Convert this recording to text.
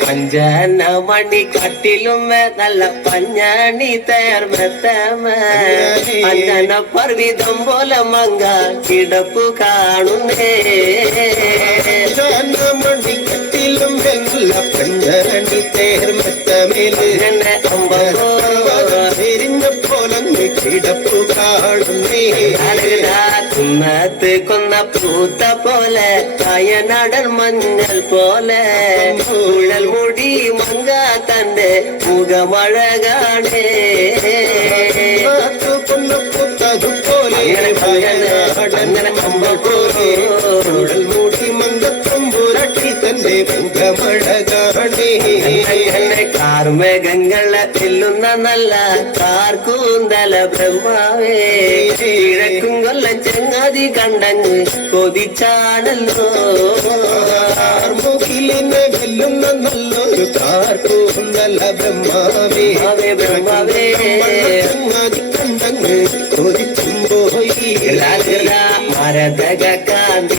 പഞ്ചന മണി കട്ടിലും നല്ല പഞ്ഞാണി തേർമത്തമ പഞ്ചന പർവിതം പോലെ മങ്ക കിടപ്പു കാണുന്നേ മണി കട്ടിലും നല്ല പഞ്ഞാണി തേർമത്തമേല് എരിഞ്ഞ പോലെ കിടപ്പു കാണുന്നേ കുന്നത്ത് കൊന്ന പൂത്ത പോലെ കയനാടൻ മഞ്ഞൾ പോലെ ഉഴൽ മുടി മങ്ക തന്റെ മുഖമഴകാണേ കൊന്ന പൂത്തതു പോലെ അങ്ങനെ കമ്പ പോലെ ഉഴൽ മുടി മങ്കത്തമ്പുരട്ടി തന്റെ മുഖമഴകാണേ കാർമേഘങ്ങളെ തെല്ലുന്ന നല്ല കാർക്കൂന്തല ബ്രഹ്മാവേ കിഴക്കും കൊല്ലം ചങ്ങാതി കണ്ടങ്ങ് കൊതിച്ചാണല്ലോ മുകിലിനെ വെല്ലുന്ന നല്ലൊരു കാർക്കൂന്തല ബ്രഹ്മാവേ ബ്രഹ്മാവേ ചങ്ങാതി കണ്ടങ്ങ് കൊതിച്ചും പോയി മരതക കാന്തി